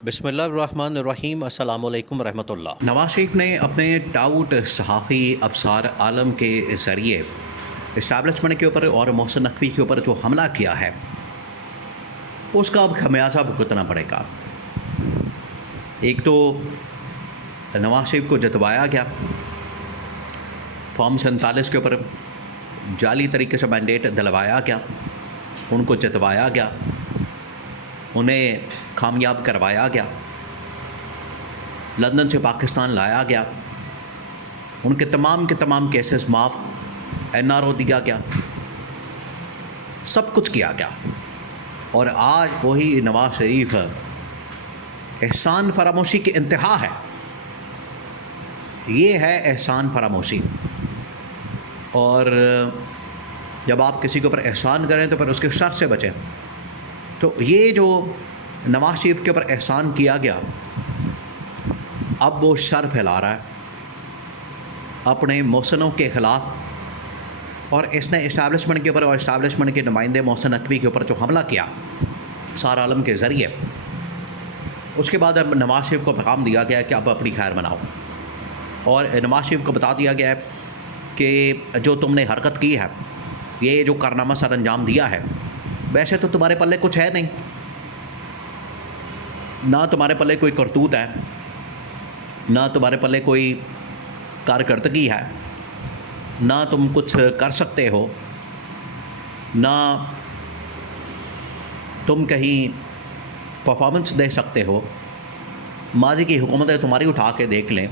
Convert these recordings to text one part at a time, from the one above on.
बिस्मिल्लाहिर्रहमानिर्रहीम अस्सलाम वालेकुम रहमतुल्लाह। नवाज शरीफ ने अपने टाउट सहाफ़ी अबसार आलम के ज़रिए इस्टेब्लिशमेंट के ऊपर और मोहसिन नकवी के ऊपर जो हमला किया है उसका अब खमियाजा भुगतना पड़ेगा। एक तो नवाज शरीफ को जतवाया गया, फॉर्म 47 के ऊपर जाली तरीके से मैंडेट दिलवाया गया, उनको जतवाया गया, उन्हें कामयाब करवाया गया, लंदन से पाकिस्तान लाया गया, उनके तमाम के तमाम केसेस माफ़, NRO दिया गया, सब कुछ किया गया। और आज वही नवाज शरीफ एहसान फरामोशी की इंतहा है। ये है एहसान फरामोशी। और जब आप किसी के ऊपर एहसान करें तो फिर उसके शर से बचें। तो ये जो नवाज शरीफ के ऊपर एहसान किया गया, अब वो शर फैला रहा है अपने मोहसिनों के ख़िलाफ़। और इसने इस्टेब्लिशमेंट के ऊपर और इस्टेब्लिशमेंट के नुमाइंदे मोहसिन नकवी के ऊपर जो हमला किया सार आलम के ज़रिए, उसके बाद अब नवाज शरीफ को पैगाम दिया गया कि अब अपनी खैर मनाओ। और नवाज शरीफ को बता दिया गया है कि जो तुमने हरकत की है, ये जो कारनामा सर अंजाम दिया है, वैसे तो तुम्हारे पल्ले कुछ है नहीं, ना तुम्हारे पल्ले कोई करतूत है, ना तुम्हारे पल्ले कोई कारकर्दगी है, ना तुम कुछ कर सकते हो, ना तुम कहीं परफॉर्मेंस दे सकते हो। माजी की हुकूमतें तुम्हारी उठा के देख लें,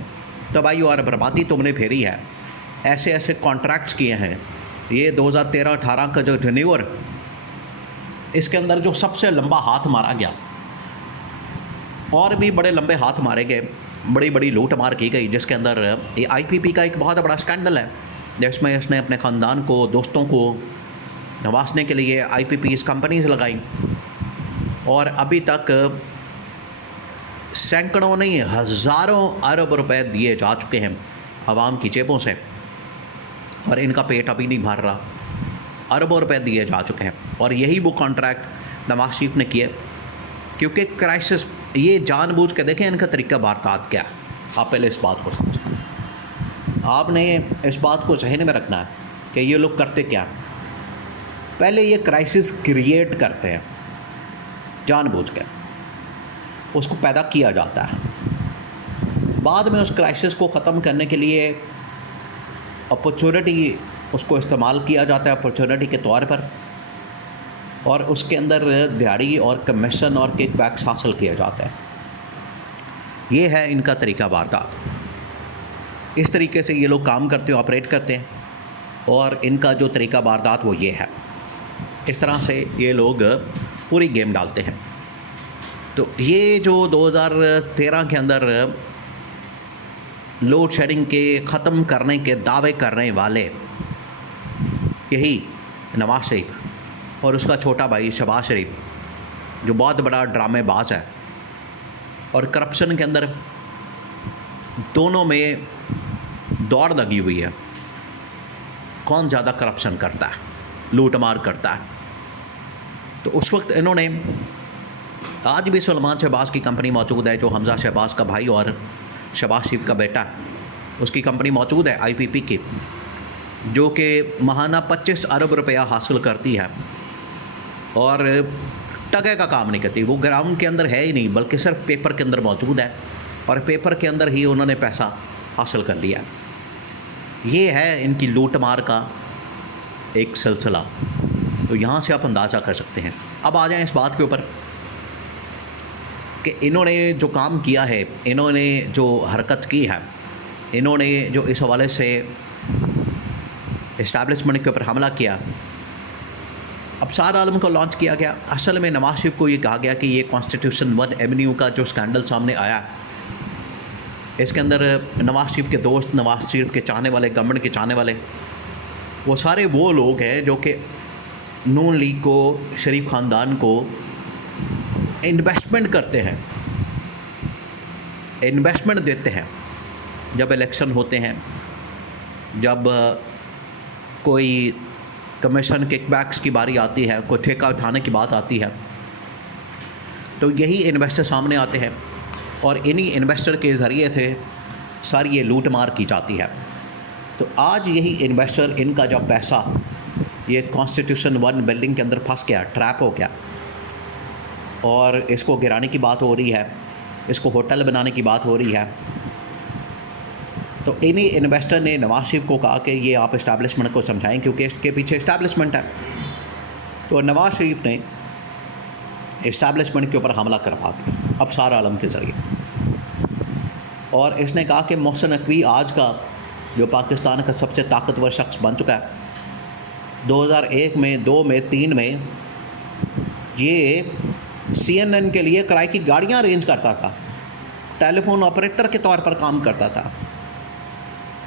तबाही और बर्बादी तुमने फेरी है। ऐसे ऐसे कॉन्ट्रैक्ट्स किए हैं। ये 2013-18 का जो टेन्योर, इसके अंदर जो सबसे लंबा हाथ मारा गया, और भी बड़े लंबे हाथ मारे गए, बड़ी बड़ी लूट मार की गई, जिसके अंदर ये IPP का एक बहुत बड़ा स्कैंडल है, जिसमें इसने अपने ख़ानदान को, दोस्तों को नवाजने के लिए IPPs कंपनीज लगाई। और अभी तक सैकड़ों नहीं हज़ारों अरब रुपए दिए जा चुके हैं आवाम की जेबों से, और इनका पेट अभी नहीं भर रहा। अरबों रुपए दिए जा चुके हैं। और यही वो कॉन्ट्रैक्ट नवाज शरीफ ने किए, क्योंकि क्राइसिस, ये जानबूझ के देखें इनका तरीका बारकात क्या है। आप पहले इस बात को समझें। आपने इस बात को जहन में रखना है कि ये लोग करते क्या। पहले ये क्राइसिस क्रिएट करते हैं, जानबूझ के उसको पैदा किया जाता है। बाद में उस क्राइसिस को ख़त्म करने के लिए अपॉर्चुनिटी, उसको इस्तेमाल किया जाता है अपॉर्चुनिटी के तौर पर, और उसके अंदर दिहाड़ी और कमीशन और किकबैक्स हासिल किया जाता है। ये है इनका तरीका वारदात। इस तरीके से ये लोग काम करते हैं, ऑपरेट करते हैं। और इनका जो तरीका वारदात वो ये है, इस तरह से ये लोग पूरी गेम डालते हैं। तो ये जो 2013 के अंदर लोड शेडिंग के ख़त्म करने के दावे करने वाले, यही नवाज शरीफ और उसका छोटा भाई शहबाज शरीफ, जो बहुत बड़ा ड्रामेबाज है, और करप्शन के अंदर दोनों में दौड़ लगी हुई है, कौन ज़्यादा करप्शन करता है, लूट मार करता है। तो उस वक्त इन्होंने, आज भी सलमान शहबाज की कंपनी मौजूद है, जो हमज़ा शहबाज का भाई और शहबाज शरीफ का बेटा है, उसकी कंपनी मौजूद है IPP की, जो कि माहाना 25 अरब रुपया हासिल करती है और टके का काम नहीं करती। वो ग्राउंड के अंदर है ही नहीं, बल्कि सिर्फ पेपर के अंदर मौजूद है, और पेपर के अंदर ही उन्होंने पैसा हासिल कर लिया। ये है इनकी लूट मार का एक सिलसिला। तो यहाँ से आप अंदाज़ा कर सकते हैं। अब आ जाएं इस बात के ऊपर कि इन्होंने जो काम किया है, इन्होंने जो हरकत की है, इन्होंने जो इस हवाले से इस्टेब्लिशमेंट के ऊपर हमला किया, अब सार आलम को लॉन्च किया गया। असल में नवाज शरीफ को ये कहा गया कि ये कॉन्स्टिट्यूशन 1 एवेन्यू का जो स्कैंडल सामने आया, इसके अंदर नवाज शरीफ के दोस्त, नवाज शरीफ के चाहने वाले, गवर्नमेंट के चाहने वाले, वो सारे वो लोग हैं जो कि नून लीग को, शरीफ ख़ानदान को इन्वेस्टमेंट करते हैं, इन्वेस्टमेंट देते हैं। जब इलेक्शन होते हैं, जब कोई कमीशन किकबैक्स की बारी आती है, कोई ठेका उठाने की बात आती है, तो यही इन्वेस्टर सामने आते हैं और इन्हीं इन्वेस्टर के ज़रिए से सारी ये लूट मार की जाती है। तो आज यही इन्वेस्टर, इनका जब पैसा ये कॉन्स्टिट्यूशन 1 बिल्डिंग के अंदर फंस गया, ट्रैप हो गया और इसको गिराने की बात हो रही है, इसको होटल बनाने की बात हो रही है, तो इन्हीं इन्वेस्टर ने नवाज शरीफ को कहा कि ये आप इस्टेब्लिशमेंट को समझाएं क्योंकि इसके पीछे इस्टेब्लिशमेंट है। तो नवाज शरीफ ने इस्टेब्लिशमेंट के ऊपर हमला करवा दिया अबसार आलम के ज़रिए, और इसने कहा कि मोहसिन नकवी आज का जो पाकिस्तान का सबसे ताकतवर शख्स बन चुका है। 2001 में, 2 में, 3 में ये CNN के लिए किराए की गाड़ियाँ अरेंज करता था, टेलीफोन ऑपरेटर के तौर पर काम करता था,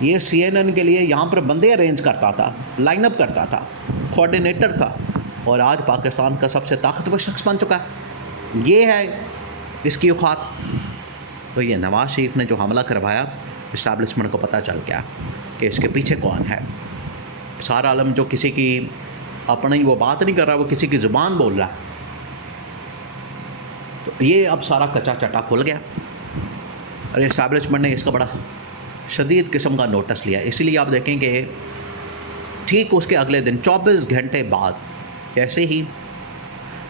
ये CNN के लिए यहाँ पर बंदे अरेंज करता था, लाइनअप करता था, कोऑर्डिनेटर था, और आज पाकिस्तान का सबसे ताकतवर शख्स बन चुका है। ये है इसकी औकात। तो ये नवाज शरीफ ने जो हमला करवाया, इस्टेब्लिशमेंट को पता चल गया कि इसके पीछे कौन है। सारा आलम जो किसी की अपनी वो बात नहीं कर रहा, वो किसी की ज़ुबान बोल रहा है। तो ये अब सारा कच्चा चट्टा खुल गया और इस्टेब्लिशमेंट ने इसका बड़ा शदीद किस्म का नोटिस लिया। इसीलिए आप देखेंगे ठीक उसके अगले दिन 24 घंटे बाद जैसे ही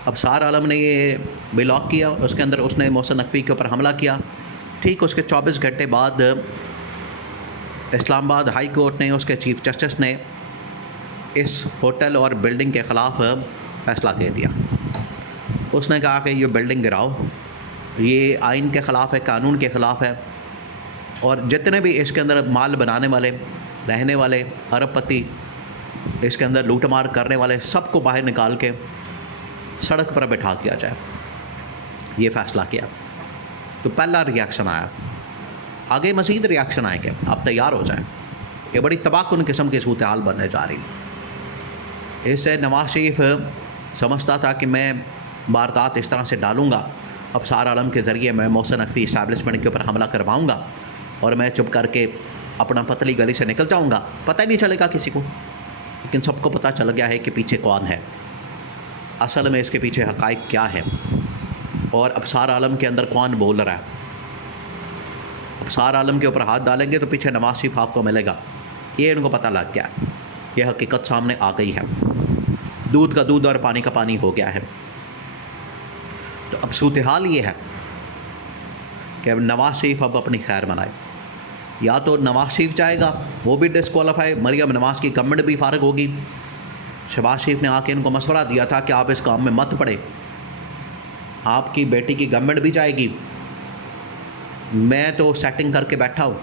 अबसार आलम ने ये ब्लॉक किया, उसके अंदर उसने मोहसिन नकवी के ऊपर हमला किया, ठीक उसके 24 घंटे बाद इस्लामाबाद हाई कोर्ट ने, उसके चीफ जस्टिस ने इस होटल और बिल्डिंग के ख़िलाफ़ फ़ैसला दे दिया। उसने कहा कि ये बिल्डिंग गिराओ, ये आइन के ख़िलाफ़ है, कानून के ख़िलाफ़ है, और जितने भी इसके अंदर माल बनाने वाले, रहने वाले, अरबपति, इसके अंदर लूटमार करने वाले, सबको बाहर निकाल के सड़क पर बैठा दिया जाए। ये फ़ैसला किया। तो पहला रिएक्शन आया, आगे मज़ीद रिएक्शन आएंगे, आप तैयार हो जाएं। ये बड़ी तबाहकुन किस्म की सूरत हाल बनने जा रही। इससे नवाज शरीफ समझता था कि मैं वारदात इस तरह से डालूँगा, अबसार आलम के ज़रिए मैं मोहसिन नकवी इस्टेब्लिशमेंट के ऊपर हमला करवाऊँगा और मैं चुप करके अपना पतली गली से निकल जाऊँगा, पता ही नहीं चलेगा किसी को। लेकिन सबको पता चल गया है कि पीछे कौन है, असल में इसके पीछे हक़ाइक़ क्या है और अबसार आलम के अंदर कौन बोल रहा है। अबसार आलम के ऊपर हाथ डालेंगे तो पीछे नवाज शरीफ आपको मिलेगा, ये इनको पता लग गया, ये हकीकत सामने आ गई है। दूध का दूध और पानी का पानी हो गया है। तो अब सूरत हाल ये है कि अब नवाज शरीफ अब अपनी खैर मनाए। या तो नवाज शरीफ जाएगा, वो भी डिस्क्वालीफाई, मरियम नवाज की गवर्नमेंट भी फारग होगी। शहबाज शरीफ ने आके इनको मशवरा दिया था कि आप इस काम में मत पड़े, आपकी बेटी की गवर्नमेंट भी जाएगी, मैं तो सेटिंग करके बैठा हूँ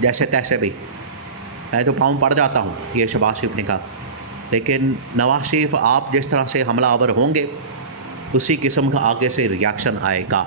जैसे तैसे भी, मैं तो पाँव पड़ जाता हूँ, ये शहबाज शरीफ ने कहा। लेकिन नवाज शरीफ आप जिस तरह से हमलावर होंगे उसी किस्म का आगे से रिएक्शन आएगा।